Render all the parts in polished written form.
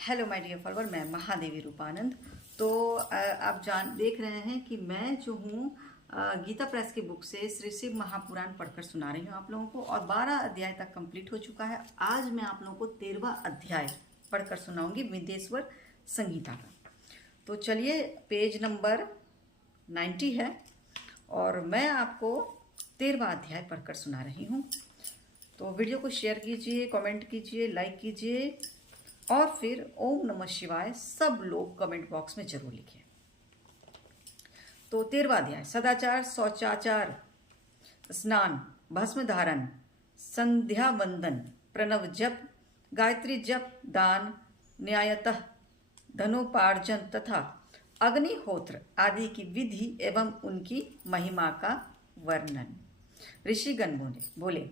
Hello my dear follower, मैं महादेवी रूपानंद। तो आप देख रहे हैं कि मैं जो हूँ गीता प्रेस की बुक से श्री शिव महापुराण पढ़कर सुना रही हूँ आप लोगों को, और 12 अध्याय तक कंप्लीट हो चुका है। आज मैं आप लोगों को 13वां अध्याय पढ़कर सुनाऊंगी विदेश्वर संगीता का। तो चलिए, पेज नंबर 90 है और मैं आपको 13वां अध्याय पढ़कर सुना रही हूँ। तो वीडियो को शेयर कीजिए, कमेंट कीजिए, लाइक कीजिए और फिर ओम नमः शिवाय सब लोग कमेंट बॉक्स में जरूर लिखिए। तो 13वां अध्याय, सदाचार, शौचाचार, स्नान, भस्म धारण, संध्या वंदन, प्रणव जप, गायत्री जप, दान, न्यायतः धनोपार्जन तथा अग्निहोत्र आदि की विधि एवं उनकी महिमा का वर्णन। ऋषिगण बोले,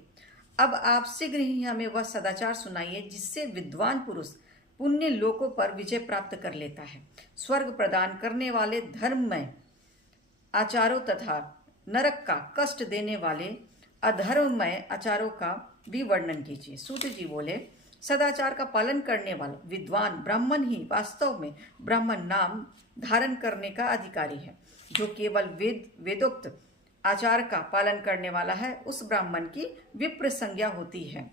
अब आप शीघ्र ही हमें वह सदाचार सुनाइए जिससे विद्वान पुरुष पुण्य लोकों पर विजय प्राप्त कर लेता है। स्वर्ग प्रदान करने वाले धर्ममय आचारों तथा नरक का कष्ट देने वाले अधर्ममय आचारों का भी वर्णन कीजिए। सूत जी बोले, सदाचार का पालन करने वाला विद्वान ब्राह्मण ही वास्तव में ब्राह्मण नाम धारण करने का अधिकारी है। जो केवल वेदोक्त आचार का पालन करने वाला है, उस ब्राह्मण की विप्र संज्ञा होती है।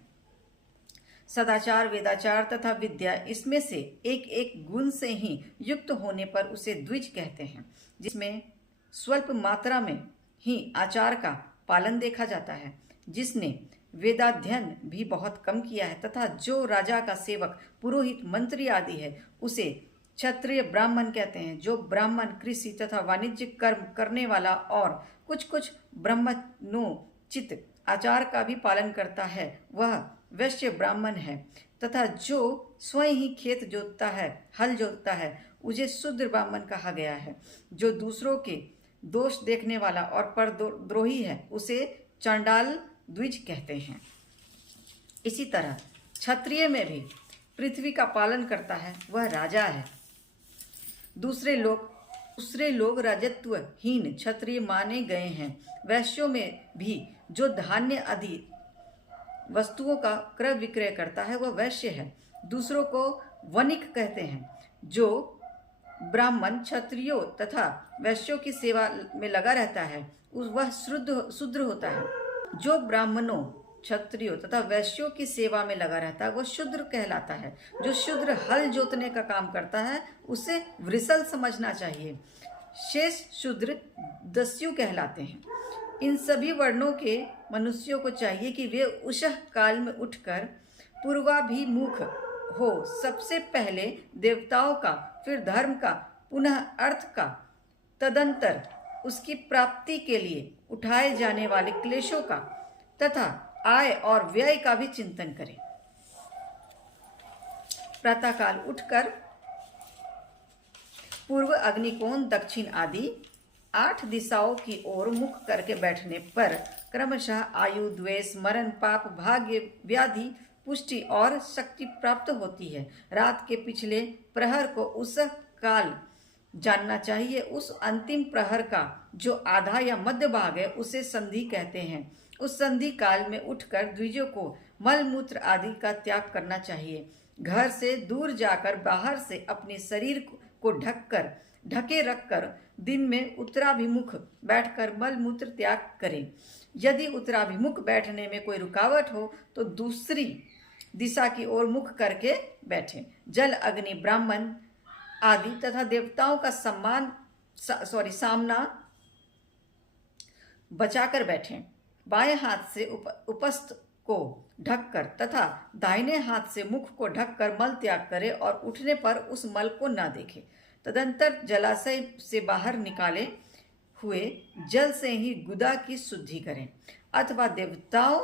सदाचार, वेदाचार तथा विद्या, इसमें से एक एक गुण से ही युक्त होने पर उसे द्विज कहते हैं। जिसमें स्वल्प मात्रा में ही आचार का पालन देखा जाता है, जिसने वेदाध्ययन भी बहुत कम किया है, तथा जो राजा का सेवक, पुरोहित, मंत्री आदि है, उसे क्षत्रिय ब्राह्मण कहते हैं। जो ब्राह्मण कृषि तथा वाणिज्य कर्म करने वाला और कुछ कुछ ब्रह्मणोचित आचार का भी पालन करता है, वह वैश्य ब्राह्मण है। तथा जो स्वयं ही खेत जोतता है, हल जोतता है, उसे शूद्र ब्राह्मण कहा गया है। जो दूसरों के दोष देखने वाला और परद्रोही है, उसे चांडाल द्विज कहते हैं। इसी तरह क्षत्रिय में भी पृथ्वी का पालन करता है, वह राजा है। दूसरे लोग राजत्वहीन क्षत्रिय माने गए हैं। वैश्यों में भी जो धान्य आदि वस्तुओं का क्रय विक्रय करता है, वह वैश्य है। दूसरों को वणिक कहते हैं। जो ब्राह्मण क्षत्रियों तथा वैश्यों की सेवा में लगा रहता है, वह शूद्र होता है। जो ब्राह्मणों, क्षत्रियों तथा वैश्यों की सेवा में लगा रहता है, वह शूद्र कहलाता है। जो शूद्र हल जोतने का काम करता है, उसे वृषल समझना चाहिए। शेष शूद्र दस्यु कहलाते हैं। इन सभी वर्णों के मनुष्यों को चाहिए कि वे उषः काल में उठकर पूर्वाभिमुख हो। सबसे पहले देवताओं का, फिर धर्म का, पुनः अर्थ का, तदंतर उसकी प्राप्ति के लिए उठाए जाने वाले क्लेशों का तथा आय और व्यय का भी चिंतन करें। प्रातःकाल उठकर पूर्व, अग्निकोण, दक्षिण आदि 8 दिशाओं की ओर मुख करके बैठने पर क्रमशः आयु, द्वेष, मरण, पाप, भाग्य, व्याधि, पुष्टि और शक्ति प्राप्त होती है। रात के पिछले प्रहर को उस काल जानना चाहिए। उस अंतिम प्रहर का जो आधा या मध्य भाग है, उसे संधि कहते हैं। उस संधि काल में उठकर द्विजों को मल मूत्र आदि का त्याग करना चाहिए। घर से दूर जाकर बाहर से अपने शरीर को ढके रखकर दिन में उत्तराभिमुख बैठकर मल मूत्र त्याग करें। यदि उत्तराभिमुख बैठने में कोई रुकावट हो तो दूसरी दिशा की ओर मुख करके बैठें। जल, अग्नि, ब्राह्मण आदि तथा देवताओं का सामना बचाकर बैठें। बाएं हाथ से उपस्थ को ढककर तथा दाहिने हाथ से मुख को ढककर मल त्याग करें और उठने पर उस मल को न देखें। तदंतर जलाशय से बाहर निकाले हुए जल से ही गुदा की शुद्धि करें, अथवा देवताओं,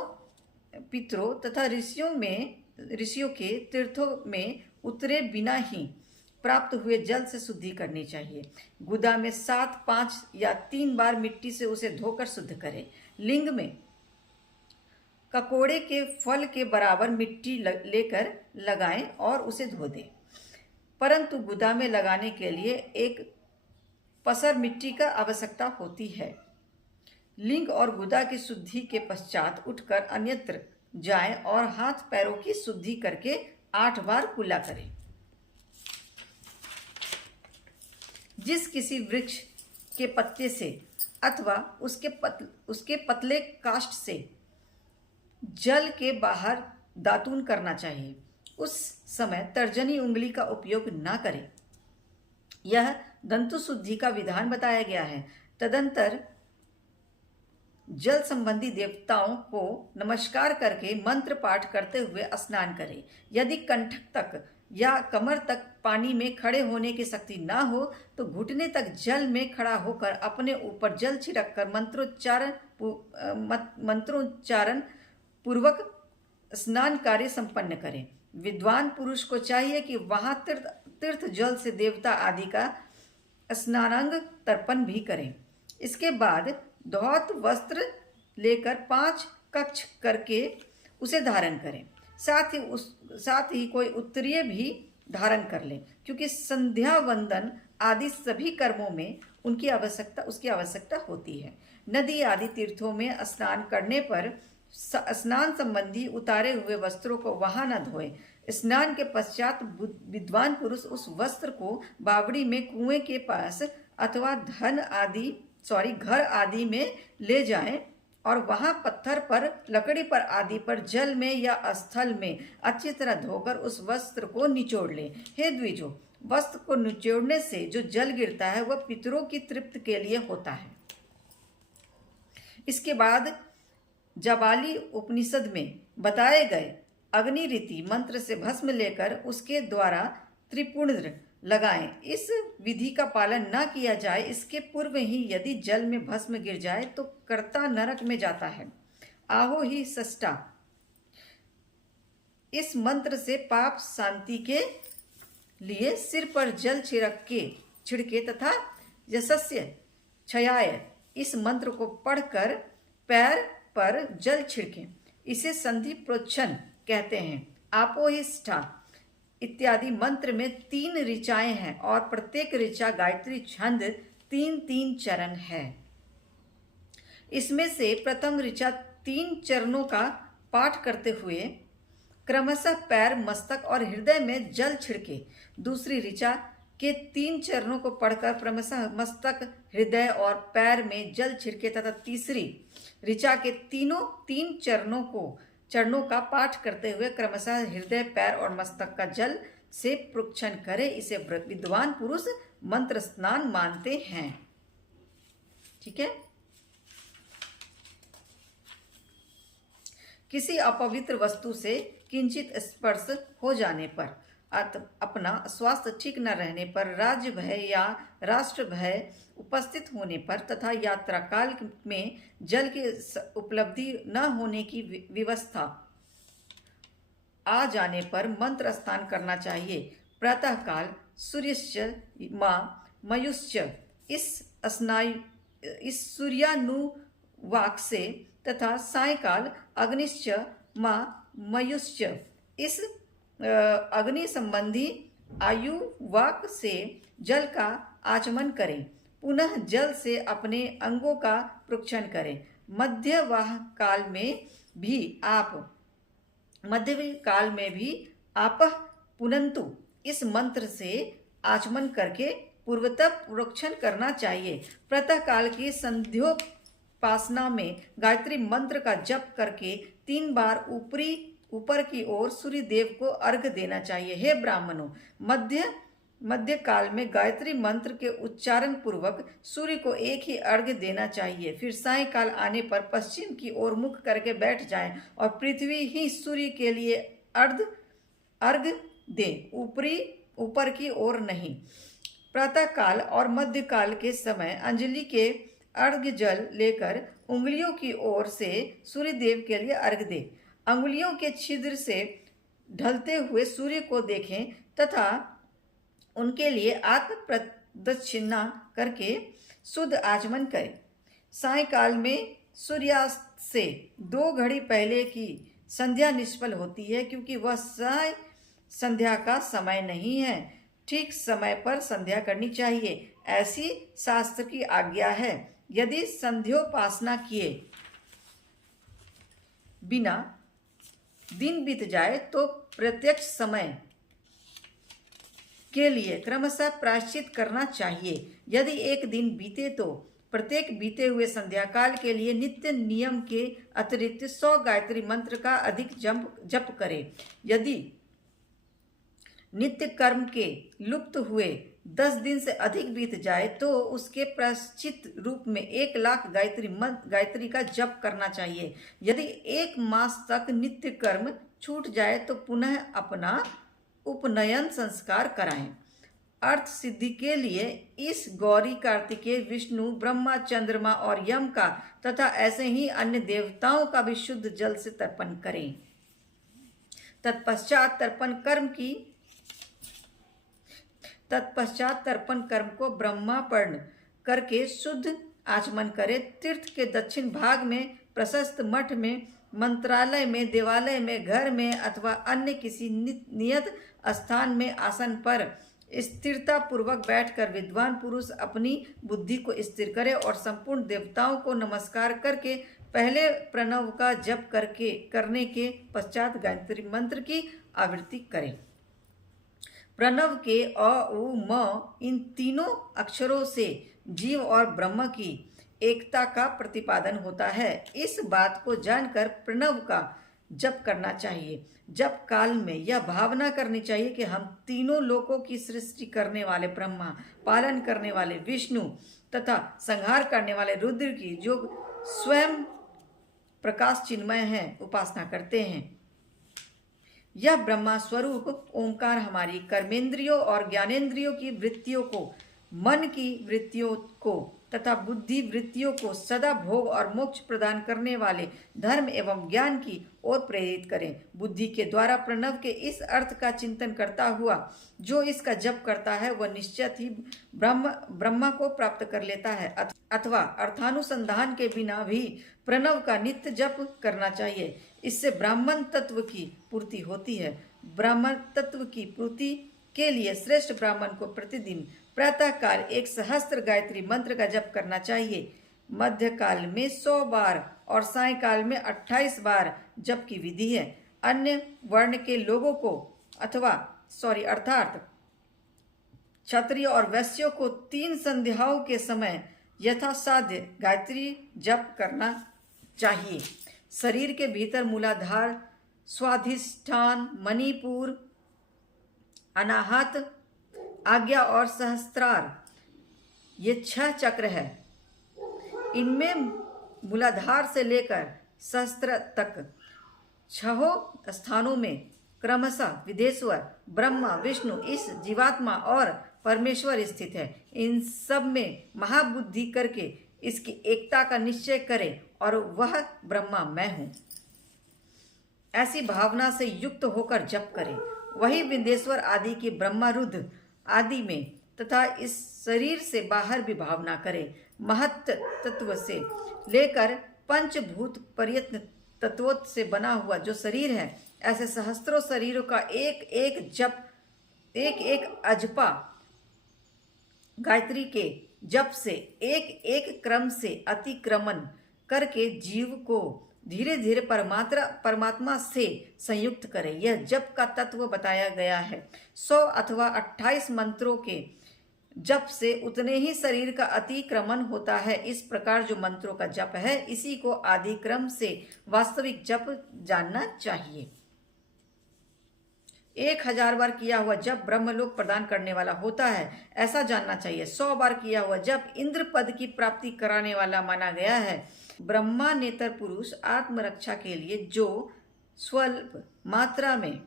पितरों तथा ऋषियों के तीर्थों में उतरे बिना ही प्राप्त हुए जल से शुद्धि करनी चाहिए। गुदा में 7, 5 या 3 बार मिट्टी से उसे धोकर शुद्ध करें। लिंग में ककोड़े के फल के बराबर मिट्टी लेकर लगाएं और उसे धो दें। परंतु गुदा में लगाने के लिए एक पसर मिट्टी का आवश्यकता होती है। लिंग और गुदा की शुद्धि के पश्चात उठकर अन्यत्र जाएं और हाथ पैरों की शुद्धि करके 8 बार कुल्ला करें। जिस किसी वृक्ष के पत्ते से अथवा उसके पतले काष्ठ से जल के बाहर दातून करना चाहिए, उस समय तर्जनी उंगली का उपयोग ना करें। यह दंतु शुद्धि का विधान बताया गया है। तदंतर जल संबंधी देवताओं को नमस्कार करके मंत्र पाठ करते हुए स्नान करें। यदि कंठ तक या कमर तक पानी में खड़े होने की शक्ति ना हो तो घुटने तक जल में खड़ा होकर अपने ऊपर जल छिड़क कर मंत्रोच्चारण पूर्वक स्नान कार्य संपन्न करें। विद्वान पुरुष को चाहिए कि वहां तीर्थ जल से देवता आदि का स्नानांग तर्पण भी करें। इसके बाद धौत वस्त्र लेकर 5 कक्ष करके उसे धारण करें। साथ ही कोई उत्तरीय भी धारण कर लें, क्योंकि संध्या वंदन आदि सभी कर्मों में उसकी आवश्यकता होती है। नदी आदि तीर्थों में स्नान करने पर स्नान संबंधी उतारे हुए वस्त्रों को वहां न धोएं। स्नान के पश्चात विद्वान पुरुष उस वस्त्र को बावड़ी में कुएं के पास अथवा घर आदि में ले जाएं और वहां पत्थर पर, लकड़ी पर आदि पर जल में या स्थल में अच्छी तरह धोकर उस वस्त्र को निचोड़ लें। हे द्विजों, वस्त्र को निचोड़ने से जो जल गिरता है वह पितरों की तृप्ति के लिए होता है। इसके बाद जाबाली उपनिषद में बताए गए अग्नि रीति मंत्र से भस्म लेकर उसके द्वारा त्रिपुंड्र लगाएं। इस विधि का पालन न किया जाए, इसके पूर्व ही यदि जल में भस्म गिर जाए तो कर्ता नरक में जाता है। आहो ही सष्टा, इस मंत्र से पाप शांति के लिए सिर पर जल छिड़के तथा यशस्य क्षयाय, इस मंत्र को पढ़कर पैर पर जल छिड़के। इसे संधि प्रोच्छन कहते हैं। आपो ही स्था इत्यादि मंत्र में 3 ऋचाएं हैं और प्रत्येक ऋचा गायत्री छंद 3-3 चरण है। इसमें से प्रथम ऋचा 3 चरणों का पाठ करते हुए क्रमशः पैर, मस्तक और हृदय में जल छिड़के। दूसरी ऋचा के 3 चरणों को पढ़कर क्रमशः मस्तक, हृदय और पैर में जल छिड़के तथा तीसरी ऋचा के 3 चरणों का पाठ करते हुए क्रमशः हृदय, पैर और मस्तक का जल से प्रोक्षण करे। इसे विद्वान पुरुष मंत्र स्नान मानते हैं। ठीक है। किसी अपवित्र वस्तु से किंचित स्पर्श हो जाने पर, अपना स्वास्थ्य ठीक न रहने पर, राज्य भय या राष्ट्र भय उपस्थित होने पर तथा यात्रा काल में जल की उपलब्धि न होने की व्यवस्था आ जाने पर मंत्र स्नान करना चाहिए। प्रातः काल सूर्यश्च मां मयुश्च, इस सूर्यानुवाक से तथा सायकाल अग्निश्च मां मयुश्च, इस अग्नि संबंधी आयुवाक से जल का आचमन करें। पुनः जल से अपने अंगों का प्रोक्षण करें। मध्यवाह काल में भी आप पुनंतु इस मंत्र से आचमन करके पूर्वतः प्रोक्षण करना चाहिए। प्रातः काल की संध्योपासना में गायत्री मंत्र का जप करके 3 बार ऊपर की ओर सूर्य देव को अर्घ देना चाहिए। हे ब्राह्मणों, मध्य काल में गायत्री मंत्र के उच्चारण पूर्वक सूर्य को एक ही अर्घ देना चाहिए। फिर सायंकाल आने पर पश्चिम की ओर मुख करके बैठ जाएं और पृथ्वी ही सूर्य के लिए अर्घ दें, ऊपर की ओर नहीं। प्रातः काल और मध्य काल के समय अंजलि के अर्घ जल लेकर उंगलियों की ओर से सूर्य देव के लिए अर्घ दें। अंगुलियों के छिद्र से ढलते हुए सूर्य को देखें तथा उनके लिए आत्म प्रदक्षिणा करके शुद्ध आचमन करें। सायंकाल में सूर्यास्त से 2 घड़ी पहले की संध्या निष्फल होती है, क्योंकि वह संध्या का समय नहीं है। ठीक समय पर संध्या करनी चाहिए, ऐसी शास्त्र की आज्ञा है। यदि संध्योपासना किए बिना दिन बीत जाए तो प्रत्यक्ष समय के लिए क्रमशः प्रायश्चित करना चाहिए। यदि एक दिन बीते तो प्रत्येक बीते हुए संध्या काल के लिए नित्य नियम के अतिरिक्त 100 गायत्री मंत्र का अधिक जप करे। यदि नित्य कर्म के लुप्त हुए 10 दिन से अधिक बीत जाए तो उसके प्रायश्चित रूप में 1,00,000 गायत्री का जप करना चाहिए। यदि 1 मास तक नित्य कर्म छूट जाए तो पुनः अपना उपनयन संस्कार कराएं। अर्थ सिद्धि के लिए इस गौरी, कार्तिकेय, विष्णु, ब्रह्मा, चंद्रमा और यम का तथा ऐसे ही अन्य देवताओं का भी शुद्ध जल से तर्पण करें। तत्पश्चात तर्पण कर्म को ब्रह्मार्पण करके शुद्ध आचमन करें। तीर्थ के दक्षिण भाग में प्रशस्त मठ में, मंत्रालय में, देवालय में, घर में अथवा अन्य किसी नियत स्थान में आसन पर स्थिरता पूर्वक बैठकर विद्वान पुरुष अपनी बुद्धि को स्थिर करे और संपूर्ण देवताओं को नमस्कार करके पहले प्रणव का जप करने के पश्चात गायत्री मंत्र की आवृत्ति करें। प्रणव के अ, उ, म इन तीनों अक्षरों से जीव और ब्रह्म की एकता का प्रतिपादन होता है। इस बात को जानकर प्रणव का जप करना चाहिए। जप काल में यह भावना करनी चाहिए कि हम तीनों लोकों की सृष्टि करने वाले ब्रह्मा, पालन करने वाले विष्णु तथा संहार करने वाले रुद्र की, जो स्वयं प्रकाश चिन्मय हैं, उपासना करते हैं। यह ब्रह्मा स्वरूप ओंकार हमारी कर्मेंद्रियों और ज्ञानेंद्रियों की वृत्तियों को, मन की वृत्तियों को तथा बुद्धि वृत्तियों को सदा भोग और मोक्ष प्रदान करने वाले धर्म एवं ज्ञान की ओर प्रेरित करें। बुद्धि के द्वारा प्रणव के इस अर्थ का चिंतन करता हुआ जो इसका जप करता है वह निश्चित ही ब्रह्मा को प्राप्त कर लेता है। अथवा अर्थानुसंधान के बिना भी प्रणव का नित्य जप करना चाहिए। इससे ब्राह्मण तत्व की पूर्ति होती है। ब्राह्मण तत्व की पूर्ति के लिए श्रेष्ठ ब्राह्मण को प्रतिदिन प्रातः काल 1,000 गायत्री मंत्र का जप करना चाहिए। मध्य काल में 100 बार और सायंकाल में 28 बार जप की विधि है। अन्य वर्ण के लोगों को अर्थात क्षत्रिय और वैश्यों को 3 संध्याओं के समय यथासाध्य गायत्री जप करना चाहिए। शरीर के भीतर मूलाधार, स्वाधिष्ठान, मणिपुर, अनाहत, आज्ञा और सहस्त्रार, ये 6 चक्र है। इनमें मूलाधार से लेकर सहस्त्र तक 6 स्थानों में क्रमशः विदेश्वर, ब्रह्मा, विष्णु, इस जीवात्मा और परमेश्वर स्थित है। इन सब में महाबुद्धि करके इसकी एकता का निश्चय करें और वह ब्रह्मा मैं हूँ, ऐसी भावना से युक्त होकर जप करें। वही विंदेश्वर आदि की ब्रह्मा, रुद्र आदि में तथा इस शरीर से बाहर भी भावना करें। महत तत्व से लेकर पंचभूत पर्यंत तत्वों से बना हुआ जो शरीर है, ऐसे सहस्त्रों शरीरों का एक एक जप, एक एक अजपा गायत्री के जप से एक एक क्रम से अतिक्रमण करके जीव को धीरे धीरे परमात्मा से संयुक्त करें। यह जप का तत्व बताया गया है। 100 अथवा 28 मंत्रों के जप से उतने ही शरीर का अतिक्रमण होता है। इस प्रकार जो मंत्रों का जप है, इसी को आदि क्रम से वास्तविक जप जानना चाहिए। 1000 बार किया हुआ जप ब्रह्मलोक प्रदान करने वाला होता है, ऐसा जानना चाहिए। 100 बार किया हुआ जप इंद्र पद की प्राप्ति कराने वाला माना गया है। ब्रह्मा नेतर पुरुष आत्मरक्षा के लिए जो स्वल्प मात्रा में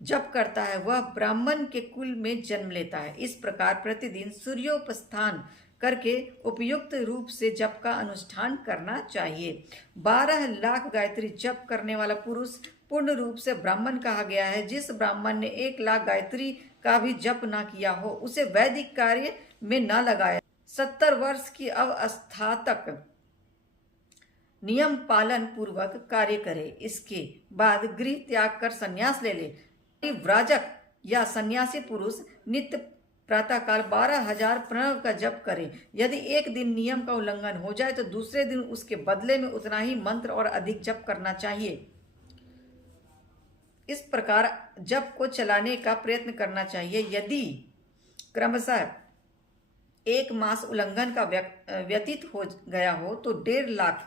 जप करता है वह ब्राह्मण के कुल में जन्म लेता है। इस प्रकार प्रतिदिन सूर्योपस्थान करके उपयुक्त रूप से जप का अनुष्ठान करना चाहिए। 12 लाख गायत्री जप करने वाला पुरुष पूर्ण रूप से ब्राह्मण कहा गया है। जिस ब्राह्मण ने 1 लाख गायत्री का भी जप ना किया हो, उसे वैदिक कार्य में न लगाया, 70 वर्ष की अवस्था तक नियम पालन पूर्वक कार्य करे, इसके बाद गृह त्याग कर संन्यास ले ले। व्राजक या सन्यासी पुरुष नित्य प्रातःकाल 12,000 प्रणव का जप करे। यदि एक दिन नियम का उल्लंघन हो जाए तो दूसरे दिन उसके बदले में उतना ही मंत्र और अधिक जप करना चाहिए। इस प्रकार जप को चलाने का प्रयत्न करना चाहिए। यदि क्रमशः 1 मास उल्लंघन का व्यतीत हो गया हो तो 1.5 लाख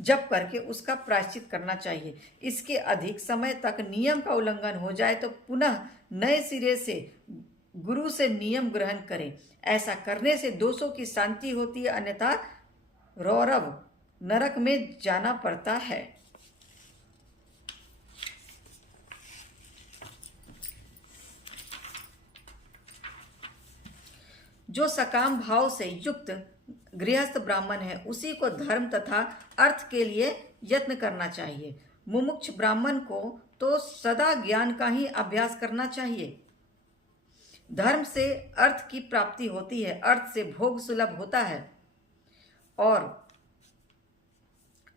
जप करके उसका प्रायश्चित करना चाहिए। इसके अधिक समय तक नियम का उल्लंघन हो जाए तो पुनः नए सिरे से गुरु से नियम ग्रहण करें। ऐसा करने से दोषों की शांति होती है, अन्यथा रौरव नरक में जाना पड़ता है। जो सकाम भाव से युक्त गृहस्थ ब्राह्मण है उसी को धर्म तथा अर्थ के लिए यत्न करना चाहिए। मुमुक्ष ब्राह्मण को तो सदा ज्ञान का ही अभ्यास करना चाहिए। धर्म से अर्थ की प्राप्ति होती है, अर्थ से भोग सुलभ होता है और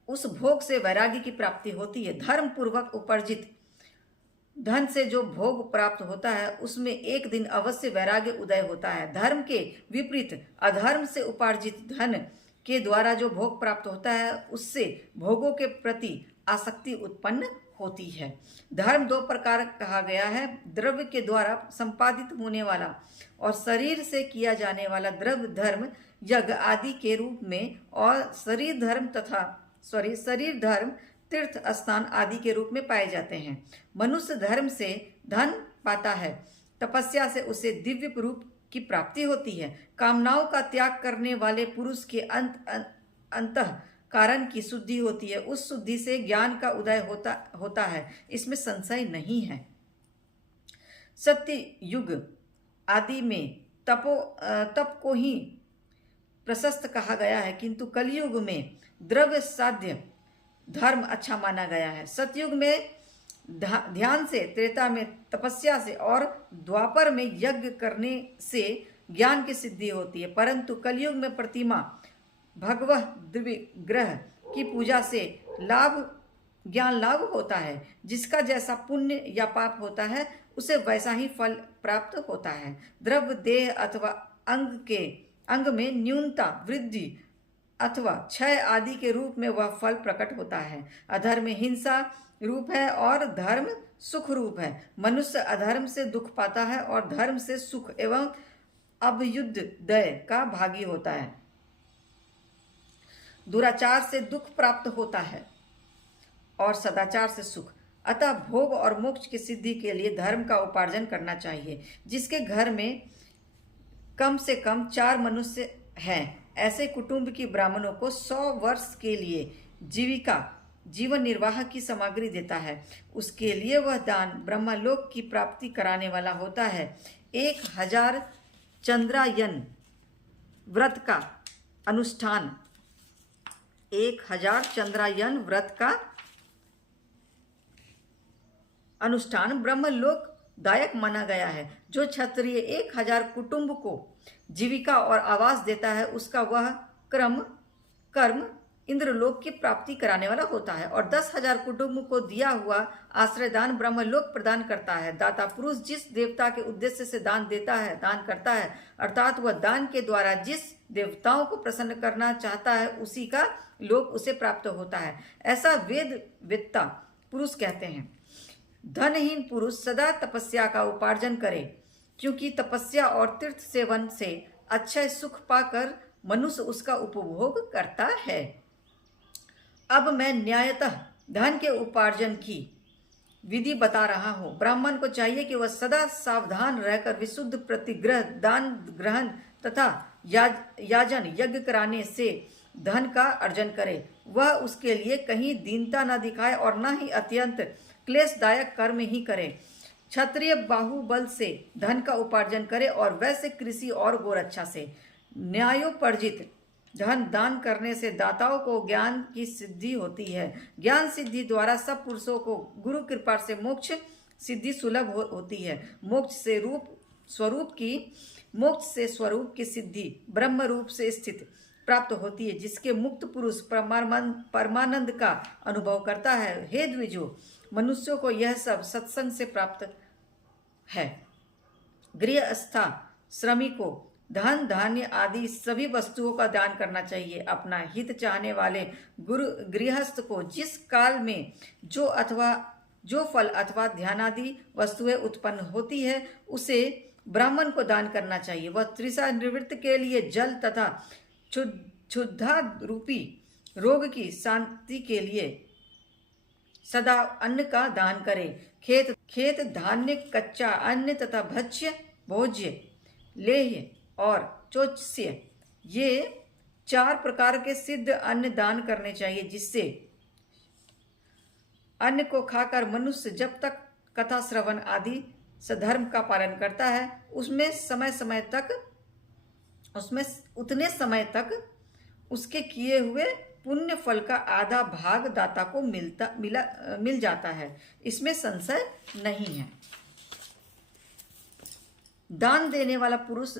उस भोग से वैराग्य की प्राप्ति होती है। धर्म पूर्वक उपार्जित धन से जो भोग प्राप्त होता है उसमें एक दिन अवश्य वैराग्य उदय होता है। धर्म के विपरीत अधर्म से उपार्जित धन के द्वारा जो भोग प्राप्त होता है उससे भोगों के प्रति आसक्ति उत्पन्न होती है। धर्म 2 प्रकार कहा गया है, द्रव्य के द्वारा संपादित होने वाला और शरीर से किया जाने वाला द्रव्य धर्म यज्ञ आदि के रूप में, और शरीर धर्म तीर्थ स्थान आदि के रूप में पाए जाते हैं। मनुष्य धर्म से धन पाता है, तपस्या से उसे दिव्य रूप की प्राप्ति होती है। कामनाओं का त्याग करने वाले पुरुष के अंतः कारण की शुद्धि होती है, उस शुद्धि से ज्ञान का उदय होता है, इसमें संशय नहीं है। सत्य युग आदि में तप को ही प्रशस्त कहा गया है, किंतु कलयुग में द्रव्य साध्य धर्म अच्छा माना गया है। सतयुग में ध्यान से, त्रेता में तपस्या से और द्वापर में यज्ञ करने से ज्ञान की सिद्धि होती है, परंतु कलयुग में प्रतिमा भगवह दिव्य ग्रह की पूजा से ज्ञान लाभ होता है। जिसका जैसा पुण्य या पाप होता है उसे वैसा ही फल प्राप्त होता है। द्रव्य देह अथवा अंग में न्यूनता, वृद्धि अथवा क्षय आदि के रूप में वह फल प्रकट होता है। अधर्म हिंसा रूप है और धर्म सुख रूप है। मनुष्य अधर्म से दुख पाता है और धर्म से सुख एवं अभ्युदय का भागी होता है। दुराचार से दुख प्राप्त होता है और सदाचार से सुख। अतः भोग और मोक्ष की सिद्धि के लिए धर्म का उपार्जन करना चाहिए। जिसके घर में कम से कम 4 मनुष्य हैं, ऐसे कुटुंब की ब्राह्मणों को 100 वर्ष के लिए जीवन निर्वाह की सामग्री देता है। उसके लिए वह दान ब्रह्मलोक की प्राप्ति कराने वाला होता है। 1000 चंद्रायन व्रत का अनुष्ठान 1000 चंद्रायन व्रत का अनुष्ठान ब्रह्मलोक दायक माना गया है। जो क्षत्रिय 1000 कुटुंब को जीविका और आवास देता है उसका वह कर्म इंद्रलोक की प्राप्ति कराने वाला होता है, और 10,000 कुटुंब को दिया हुआ आश्रयदान ब्रह्मलोक प्रदान करता है। दाता पुरुष जिस देवता के उद्देश्य से दान करता है, अर्थात वह दान के द्वारा जिस देवताओं को प्रसन्न करना चाहता है उसी का लोक उसे प्राप्त होता है, ऐसा वेदवेत्ता पुरुष कहते हैं। धनहीन पुरुष सदा तपस्या का उपार्जन करे, क्योंकि तपस्या और तीर्थ सेवन से अच्छा सुख पाकर मनुष्य उसका उपभोग करता है। अब मैं न्यायतः धन के उपार्जन की विधि बता रहा हूँ। ब्राह्मण को चाहिए कि वह सदा सावधान रहकर विशुद्ध प्रतिग्रह, दान ग्रहण तथा याजन यज्ञ कराने से धन का अर्जन करे। वह उसके लिए कहीं दीनता न दिखाए और न ही अत्यंत क्लेशदायक कर्म ही करे। क्षत्रिय बाहुबल से धन का उपार्जन करे और वैसे कृषि और गोरक्षा से। न्यायोपर्जित धन दान करने से दाताओं को ज्ञान की सिद्धि होती है। ज्ञान सिद्धि द्वारा सब पुरुषों को गुरु कृपा से मोक्ष सिद्धि सुलभ होती है। मोक्ष से स्वरूप की सिद्धि ब्रह्म रूप से स्थित प्राप्त होती है, जिसके मुक्त पुरुष परमानंद का अनुभव करता है। हे द्विजो, मनुष्यों को यह सब सत्संग से प्राप्त है। गृहस्था श्रमिकों धन धान्य आदि सभी वस्तुओं का दान करना चाहिए। अपना हित चाहने वाले गृहस्थ को जिस काल में जो अथवा जो फल अथवा ध्यानादि वस्तुएं उत्पन्न होती है उसे ब्राह्मण को दान करना चाहिए। वह तृषा निवृत्ति के लिए जल तथा क्षुधा रूपी रोग की शांति के लिए सदा अन्न का दान करे। खेत धान्य, कच्चा अन्न तथा भक्ष्य, भोज्य, लेह्य और चोत्स्य, ये 4 प्रकार के सिद्ध अन्न दान करने चाहिए, जिससे अन्न को खाकर मनुष्य जब तक कथा श्रवण आदि सधर्म का पालन करता है उसमें उतने समय तक उसके किए हुए पुण्य फल का आधा भाग दाता को मिल जाता है, इसमें संशय नहीं है। दान देने वाला पुरुष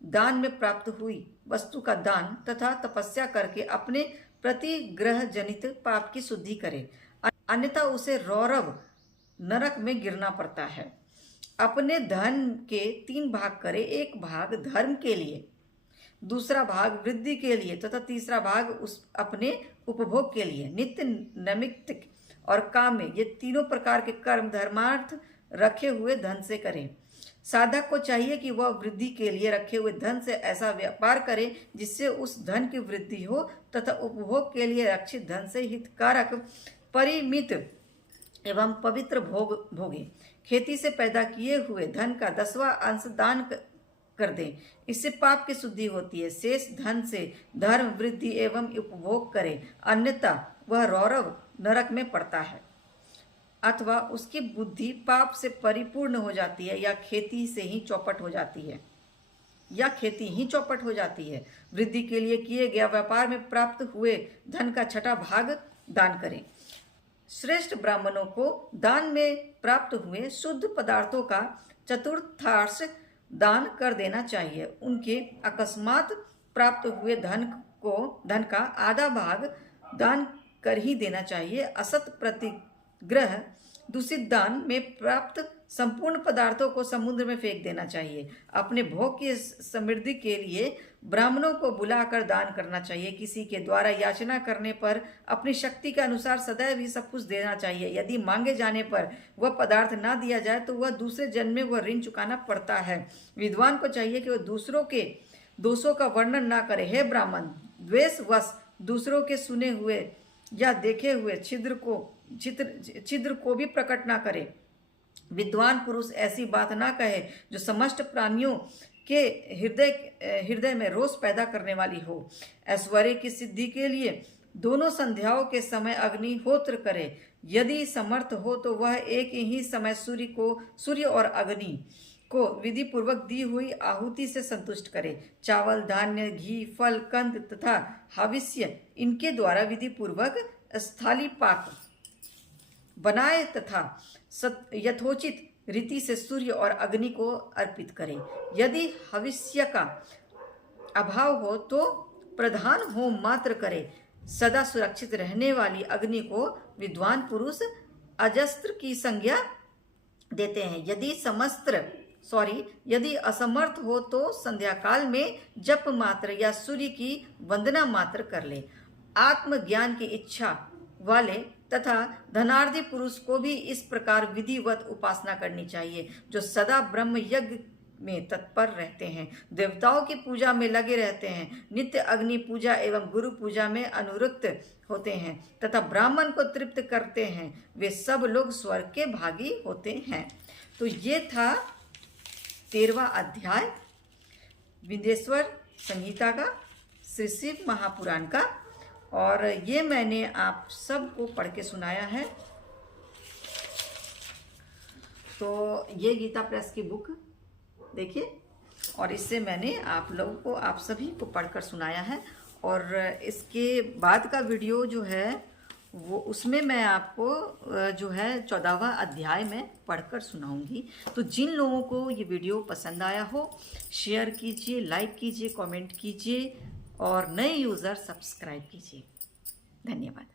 दान में प्राप्त हुई वस्तु का दान तथा तपस्या करके अपने प्रतिग्रह जनित पाप की शुद्धि करे, अन्यथा उसे रौरव नरक में गिरना पड़ता है। अपने धन के 3 भाग करे, 1 भाग धर्म के लिए, दूसरा भाग वृद्धि के लिए तथा तीसरा भाग उस अपने उपभोग के लिए। नित्य, नैमित्तिक और काम्य, ये तीनों प्रकार के कर्म धर्मार्थ रखे हुए धन से करें। साधक को चाहिए कि वह वृद्धि के लिए रखे हुए धन से ऐसा व्यापार करे जिससे उस धन की वृद्धि हो तथा उपभोग के लिए रक्षित धन से हितकारक, परिमित एवं पवित्र भोग भोगे। खेती से पैदा किए हुए धन का 10वां अंश दान कर दें, इससे पाप की शुद्धि होती है। शेष धन से धर्म, वृद्धि एवं उपभोग करे, अन्यथा वह रौरव नरक में पड़ता है, अथवा उसकी बुद्धि पाप से परिपूर्ण हो जाती है या खेती ही चौपट हो जाती है। वृद्धि के लिए किए गया व्यापार में प्राप्त हुए धन का 6ठा भाग दान करें। श्रेष्ठ ब्राह्मणों को दान में प्राप्त हुए शुद्ध पदार्थों का 1/4 दान कर देना चाहिए। उनके अकस्मात प्राप्त हुए धन का आधा भाग दान कर ही देना चाहिए। असत प्रतिग्रह दूषित दान में प्राप्त संपूर्ण पदार्थों को समुद्र में फेंक देना चाहिए। अपने भोग की समृद्धि के लिए ब्राह्मणों को बुलाकर दान करना चाहिए। किसी के द्वारा याचना करने पर अपनी शक्ति के अनुसार सदैव ही सब कुछ देना चाहिए। यदि मांगे जाने पर वह पदार्थ ना दिया जाए तो वह दूसरे जन्म में वह ऋण चुकाना पड़ता है। विद्वान को चाहिए कि वह दूसरों के दोषों का वर्णन ना करे। हे ब्राह्मण, द्वेषवश दूसरों के सुने हुए या देखे हुए छिद्र को भी प्रकट ना करे। विद्वान पुरुष ऐसी बात ना कहे जो समस्त प्राणियों के हृदय में रोष पैदा करने वाली हो। ऐश्वर्य की सिद्धि के लिए दोनों संध्याओं के समय अग्निहोत्र करे। यदि समर्थ हो तो वह एक ही समय सूर्य और अग्नि को विधि पूर्वक दी हुई आहुति से संतुष्ट करे। चावल, धान्य, घी, फल, कंद तथा हविष्य इनके द्वारा विधि पूर्वक स्थाली पाक बनाए तथा यथोचित रीति से सूर्य और अग्नि को अर्पित करें। यदि हविष्य का अभाव हो तो प्रधान होम मात्र करे। सदा सुरक्षित रहने वाली अग्नि को विद्वान पुरुष अजस्त्र की संज्ञा देते हैं। यदि असमर्थ हो तो संध्या काल में जप मात्र या सूर्य की वंदना मात्र कर ले। आत्मज्ञान की इच्छा वाले तथा धनार्धी पुरुष को भी इस प्रकार विधिवत उपासना करनी चाहिए, जो सदा ब्रह्म यज्ञ में तत्पर रहते हैं, देवताओं की पूजा में लगे रहते हैं, नित्य अग्नि पूजा एवं गुरु पूजा में अनुरक्त होते हैं तथा ब्राह्मण को तृप्त करते हैं। वे सब लोग स्वर्ग के भागी होते हैं। तो ये था 13वां अध्याय विंध्येश्वर संहिता का, श्री शिव महापुराण का, और ये मैंने आप सबको पढ़ के सुनाया है। तो ये गीता प्रेस की बुक देखिए, और इससे मैंने आप लोगों को, आप सभी को पढ़कर सुनाया है। और इसके बाद का वीडियो जो है वो, उसमें मैं आपको जो है 14वां अध्याय में पढ़कर सुनाऊंगी। तो जिन लोगों को ये वीडियो पसंद आया हो, शेयर कीजिए, लाइक कीजिए, कमेंट कीजिए, और नए यूज़र सब्सक्राइब कीजिए। धन्यवाद।